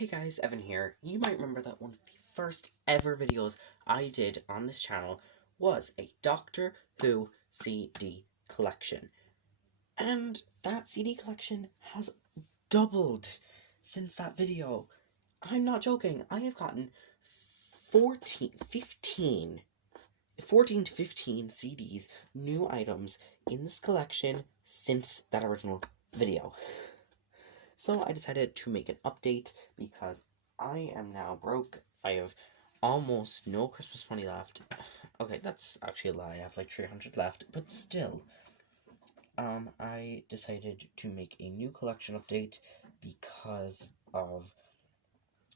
Hey guys, Evan here. You might remember that one of the first ever videos I did on this channel was a Doctor Who CD collection. And that CD collection has doubled since that video. I'm not joking. I have gotten 14 to 15 CDs, new items in this collection since that original video. So I decided to make an update because I am now broke. I have almost no Christmas money left. Okay, that's actually a lie. I have like 300 left, but still. I decided to make a new collection update because of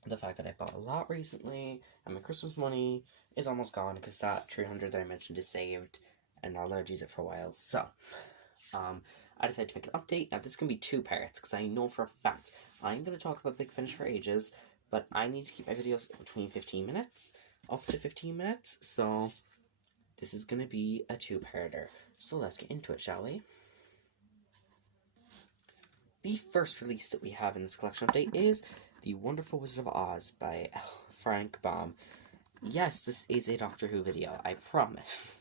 the fact that I bought a lot recently, and my Christmas money is almost gone because that 300 that I mentioned is saved, and I'll let use it for a while. So, I decided to make an update. Now, this is going to be two parts, because I know for a fact I'm going to talk about Big Finish for ages, but I need to keep my videos between 15 minutes, up to 15 minutes, so this is going to be a two-parter. So let's get into it, shall we? The first release that we have in this collection update is The Wonderful Wizard of Oz by Frank Baum. Yes, this is a Doctor Who video, I promise.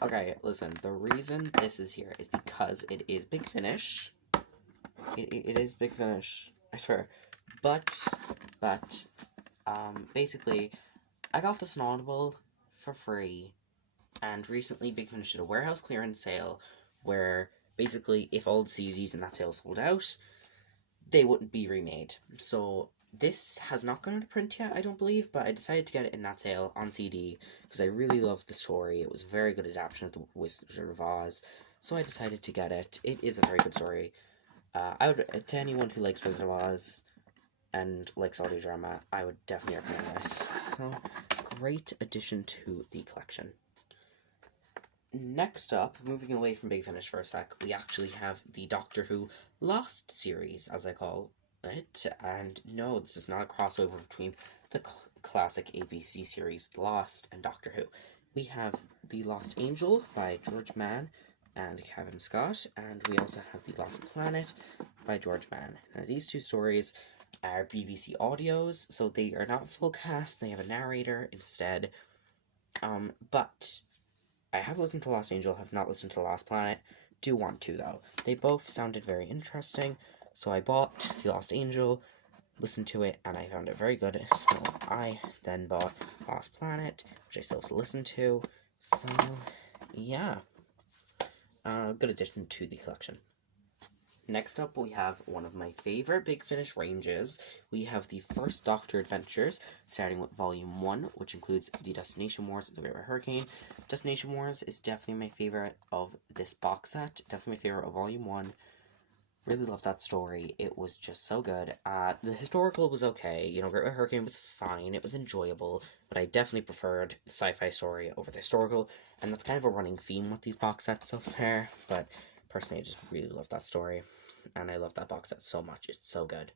Okay, listen, the reason this is here is because it is Big Finish. It is Big Finish, I swear. But, basically, I got this on Audible for free, and recently Big Finish did a warehouse clearance sale, where, basically, if all the CDs in that sale sold out, they wouldn't be remade. So, this has not gone into print yet, I don't believe, but I decided to get it in that sale on CD, because I really loved the story. It was a very good adaptation of The Wizard of Oz, so I decided to get it. It is a very good story. I would, to anyone who likes Wizard of Oz and likes audio drama, I would definitely recommend this. So, great addition to the collection. Next up, moving away from Big Finish for a sec, we actually have the Doctor Who Lost series, as I call it. And no, this is not a crossover between the classic ABC series Lost and Doctor Who. We have The Lost Angel by George Mann and Kevin Scott, and we also have The Lost Planet by George Mann. Now, these two stories are BBC audios, so they are not full cast, they have a narrator instead. But I have listened to Lost Angel, have not listened to Lost Planet. Do want to, though. They both sounded very interesting, so I bought The Lost Angel, listened to it, and I found it very good. So I then bought Lost Planet, which I still have to listen to. So, yeah. Good addition to the collection. Next up, we have one of my favorite Big Finish ranges. We have the First Doctor Adventures, starting with Volume 1, which includes the Destination Wars of the Great Red Hurricane. Destination Wars is definitely my favorite of this box set. Definitely my favorite of Volume 1. Really loved that story. It was just so good. The historical was okay. You know, Great Red Hurricane was fine. It was enjoyable. But I definitely preferred the sci-fi story over the historical. And that's kind of a running theme with these box sets so far. But personally, I just really love that story, and I love that box set so much. It's so good.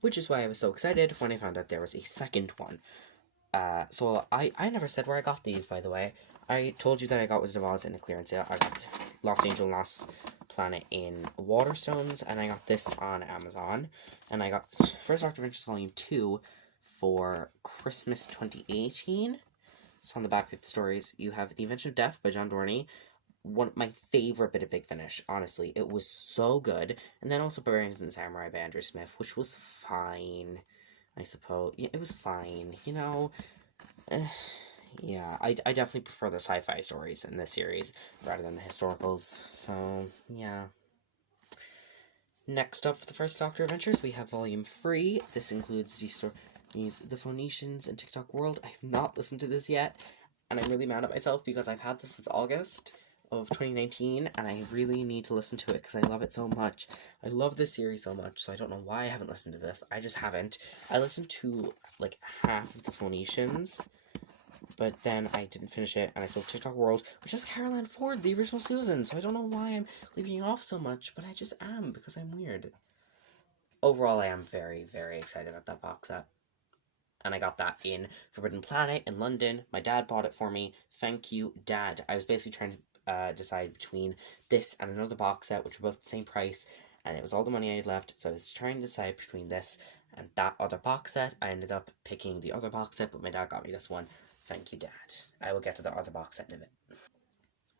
Which is why I was so excited when I found out there was a second one. So I never said where I got these, by the way. I told you that I got Wizard of Oz in a clearance sale. I got Lost Angel and Lost Planet in Waterstones, and I got this on Amazon. And I got First Doctor Adventures Volume 2 for Christmas 2018. So on the back of the stories, you have The Invention of Death by John Dorney. One of my favorite bit of Big Finish, honestly. It was so good. And then also Barbarians and Samurai by Andrew Smith, which was fine, I suppose. Yeah, it was fine, you know. Yeah, I definitely prefer the sci-fi stories in this series rather than the historicals. So, yeah. Next up for the First Doctor Adventures, we have Volume 3. This includes the Phoenicians and TikTok World. I have not listened to this yet, and I'm really mad at myself because I've had this since August of 2019, and I really need to listen to it because I love it so much. I love this series so much, so I don't know why I haven't listened to this. I just haven't. I listened to, like, half of the Phoenicians, but then I didn't finish it, and I saw TikTok World, which has Caroline Ford, the original Susan, so I don't know why I'm leaving it off so much, but I just am, because I'm weird. Overall, I am very, very excited about that box set. And I got that in Forbidden Planet in London. My dad bought it for me. Thank you, Dad. I was basically trying to decide between this and another box set, which were both the same price, and it was all the money I had left, so I was trying to decide between this and that other box set. I ended up picking the other box set, but my dad got me this one. Thank you, Dad. I will get to the other box set in a bit.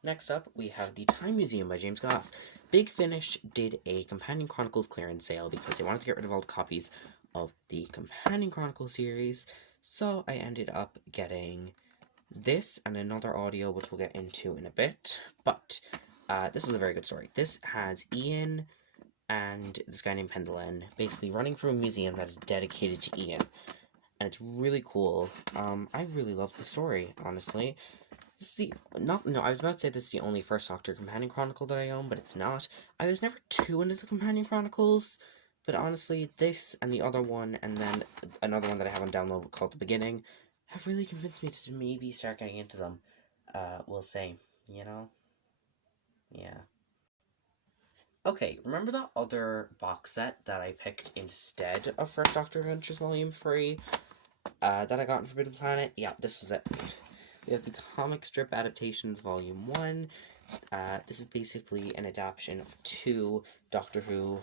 Next up, we have The Time Museum by James Glass. Big Finish did a Companion Chronicles clearance sale because they wanted to get rid of all the copies of the Companion Chronicles series, so I ended up getting this and another audio, which we'll get into in a bit, but this is a very good story. This has Ian and this guy named Pendleton basically running through a museum that is dedicated to Ian, and it's really cool. I really love the story, honestly. This is I was about to say this is the only First Doctor Companion Chronicle that I own, but it's not. I was never too into the Companion Chronicles, but honestly, this and the other one, and then another one that I have on download called The Beginning, have really convinced me to maybe start getting into them. We'll say, you know? Yeah. Okay, remember that other box set that I picked instead of First Doctor Adventures Volume 3? That I got in Forbidden Planet? Yeah, this was it. We have the Comic Strip Adaptations Volume 1. This is basically an adaptation of 2 Doctor Who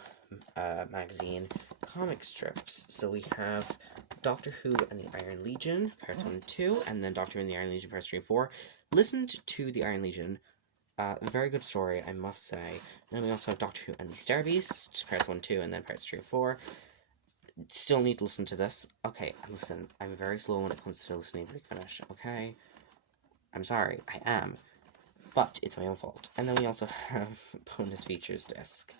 magazine comic strips. So we have Doctor Who and the Iron Legion, parts 1 and 2, and then Doctor Who and the Iron Legion, parts 3 and 4. Listened to the Iron Legion. Very good story, I must say. And then we also have Doctor Who and the Star Beast, parts 1 and 2, and then parts 3 and 4. Still need to listen to this. Okay, listen, I'm very slow when it comes to listening to Big Finish, okay? I'm sorry, I am. But it's my own fault. And then we also have bonus features disc.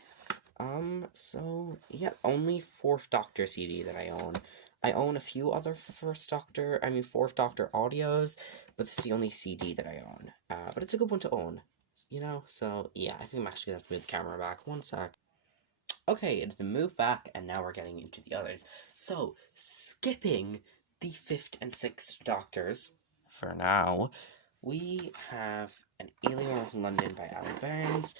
So, yeah, only 4th Doctor CD that I own. I own a few other Fourth Doctor audios, but this is the only CD that I own. But it's a good one to own, you know? So, yeah, I think I'm actually going to have to move the camera back. One sec. Okay, it's been moved back, and now we're getting into the others. So, skipping the 5th and 6th Doctors, for now, we have An Alien World from London by Alan Burns.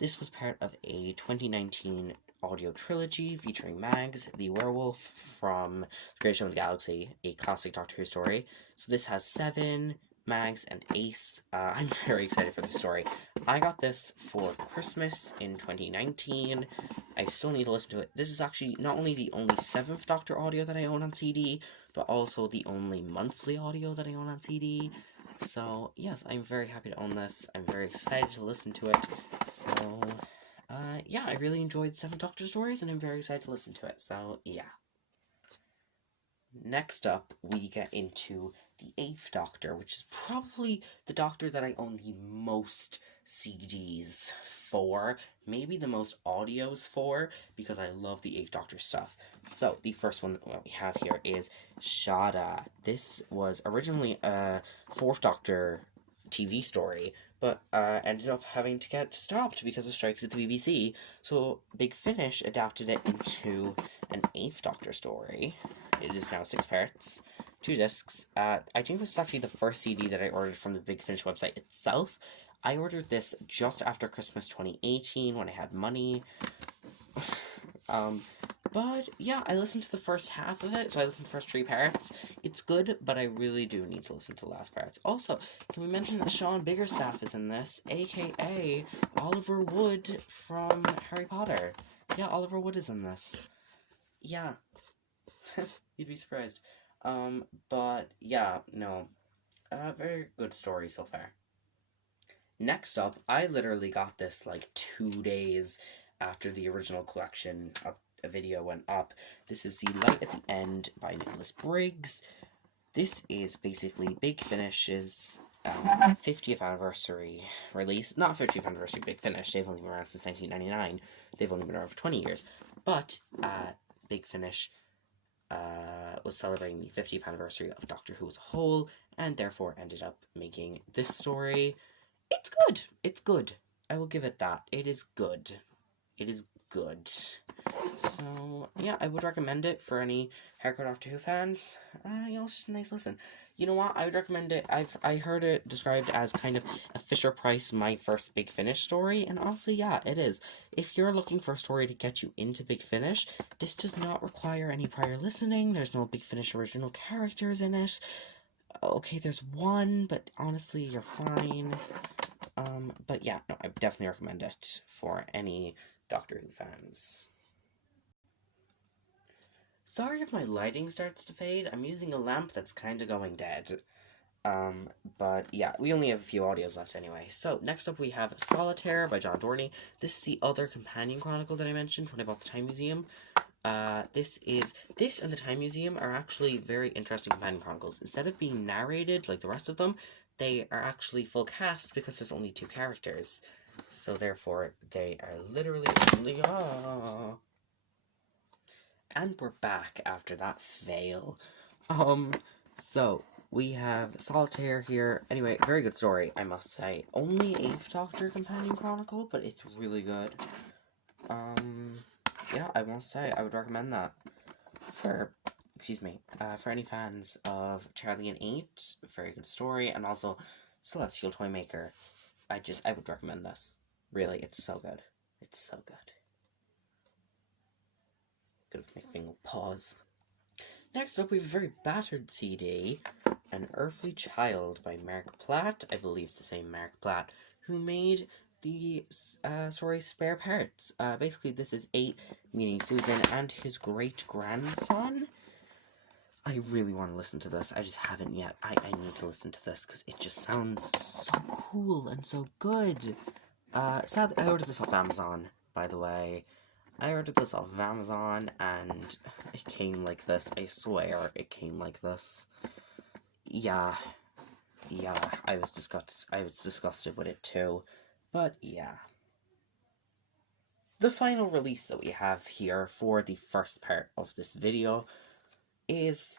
This was part of a 2019 audio trilogy featuring Mags, the werewolf from The Greatest Show in the Galaxy, a classic Doctor Who story. So this has 7, Mags, and Ace. I'm very excited for this story. I got this for Christmas in 2019. I still need to listen to it. This is actually not only the only 7th Doctor audio that I own on CD, but also the only monthly audio that I own on CD. So, yes, I'm very happy to own this. I'm very excited to listen to it. So, yeah, I really enjoyed 7 Doctor stories, and I'm very excited to listen to it. So, yeah. Next up, we get into the 8th Doctor, which is probably the Doctor that I own the most CDs for, maybe the most audios for, because I love the 8th Doctor stuff. So, the first one that we have here is Shada. This was originally a 4th Doctor TV story, but ended up having to get stopped because of strikes at the BBC, so Big Finish adapted it into an 8th Doctor story. It is now 6 parts, 2 discs. I think this is actually the first CD that I ordered from the Big Finish website itself. I ordered this just after Christmas 2018 when I had money. But yeah, I listened to the first half of it, so I listened to the first 3 parts. It's good, but I really do need to listen to the last parts. Also, can we mention that Sean Biggerstaff is in this, aka Oliver Wood from Harry Potter. Yeah, Oliver Wood is in this. Yeah. You'd be surprised. But yeah, no. Very good story so far. Next up, I literally got this like 2 days after the original collection video went up. This is The Light at the End by Nicholas Briggs. This is basically Big Finish's 50th anniversary release. Not 50th anniversary Big Finish, they've only been around since 1999. They've only been around for 20 years. But Big Finish was celebrating the 50th anniversary of Doctor Who as a whole, and therefore ended up making this story. It's good. It's good. I will give it that. It is good. It is good. So, yeah, I would recommend it for any hardcore Doctor Who fans. It's just a nice listen. You know what? I would recommend it. I heard it described as kind of a Fisher-Price My First Big Finish story, and honestly, yeah, it is. If you're looking for a story to get you into Big Finish, this does not require any prior listening. There's no Big Finish original characters in it. Okay, there's one, but honestly, you're fine. But yeah, no, I definitely recommend it for any Doctor Who fans. Sorry if my lighting starts to fade. I'm using a lamp that's kind of going dead. But yeah, we only have a few audios left anyway. So, next up we have Solitaire by John Dorney. This is the other companion chronicle that I mentioned when I bought the Time Museum. This and the Time Museum are actually very interesting companion chronicles. Instead of being narrated like the rest of them, they are actually full cast because there's only 2 characters. So therefore, they are literally only... And we're back after that fail. So, we have Solitaire here. Anyway, very good story, I must say. Only 8th Doctor companion chronicle, but it's really good. Yeah, I must say, I would recommend that. For any fans of Charlie and 8, very good story, and also Celestial Toymaker. I would recommend this. Really, it's so good. It's so good. Good if my finger pause. Next up, we have a very battered CD, An Earthly Child by Mark Platt. I believe the same Mark Platt, who made the story Spare Parts. Basically, this is 8 meeting Susan and his great-grandson. I really want to listen to this. I just haven't yet. I need to listen to this because it just sounds so cool and so good. Sadly, I ordered this off Amazon, by the way. I ordered this off of Amazon, and it came like this. I swear, it came like this. Yeah, I was disgusted with it too. But yeah. The final release that we have here for the first part of this video is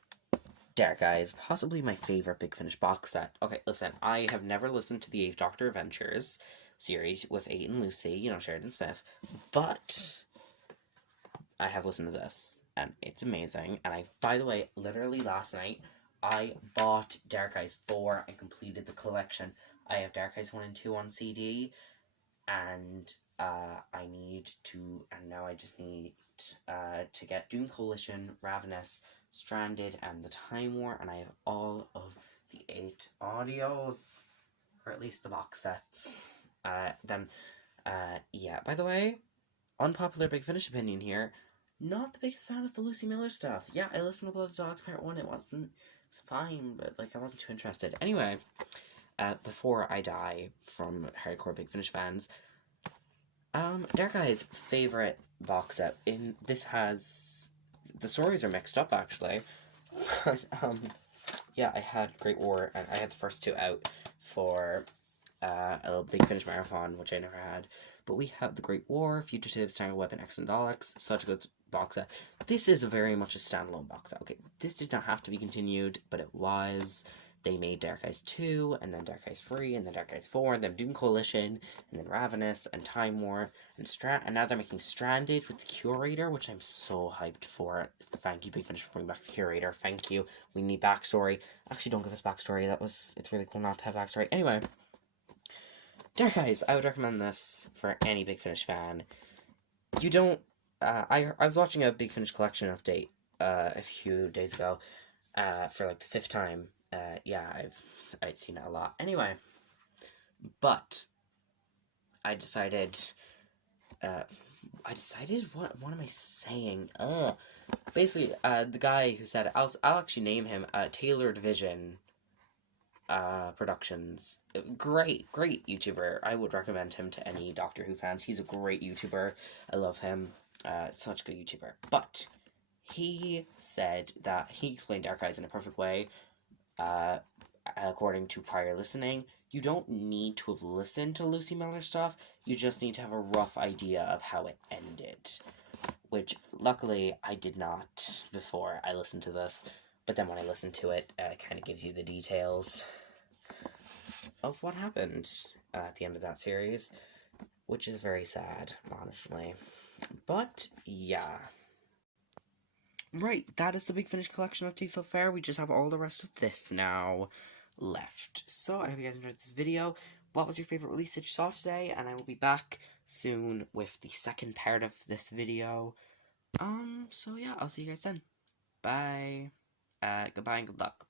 Dark Eyes, possibly my favorite Big Finish box set. Okay, listen, I have never listened to the 8th Doctor Adventures series with 8 and Lucy, you know, Sheridan Smith, but I have listened to this, and it's amazing. And by the way, literally last night, I bought Dark Eyes 4 and completed the collection. I have Dark Eyes 1 and 2 on CD, and now I just need to get Doom Coalition, Ravenous, Stranded, and the Time War, and I have all of the 8 audios, or at least the box sets. Yeah, by the way, unpopular Big Finish opinion here, not the biggest fan of the Lucy Miller stuff. Yeah, I listened to Blood of Dogs Part 1, it was fine, but, like, I wasn't too interested. Anyway, before I die from hardcore Big Finish fans, Dark Eyes' favorite box set, this has, the stories are mixed up, actually, but, yeah, I had Great War, and I had the first 2 out for a little Big Finish marathon, which I never had. But we have the Great War, Fugitives, Tangled Web, and X and Daleks. Such a good box set. This is very much a standalone box set. Okay, this did not have to be continued, but it was. They made Dark Eyes 2, and then Dark Eyes 3, and then Dark Eyes 4, and then Doom Coalition, and then Ravenous, and Time War, and now they're making Stranded with the Curator, which I'm so hyped for. Thank you, Big Finish, for bringing back the Curator. Thank you. We need backstory. Actually, don't give us backstory. It's really cool not to have backstory. Anyway, Dark Eyes, I would recommend this for any Big Finish fan. You don't, I was watching a Big Finish collection update, a few days ago, for like the 5th time. Yeah, I'd seen it a lot. Anyway, but I decided, what am I saying? Basically, the guy who said, I'll actually name him, Tailored Vision, Productions. Great YouTuber. I would recommend him to any Doctor Who fans. He's a great YouTuber. I love him. Such a good YouTuber. But he said that he explained Dark Eyes in a perfect way. According to prior listening, you don't need to have listened to Lucy Miller stuff. You just need to have a rough idea of how it ended. Which, luckily, I did not before I listened to this. But then when I listened to it, it kind of gives you the details of what happened at the end of that series, which is very sad, honestly. But, yeah. Right, that is the Big Finish collection update so far. We just have all the rest of this now left. So, I hope you guys enjoyed this video. What was your favorite release that you saw today? And I will be back soon with the second part of this video. So yeah, I'll see you guys then. Bye. Goodbye and good luck.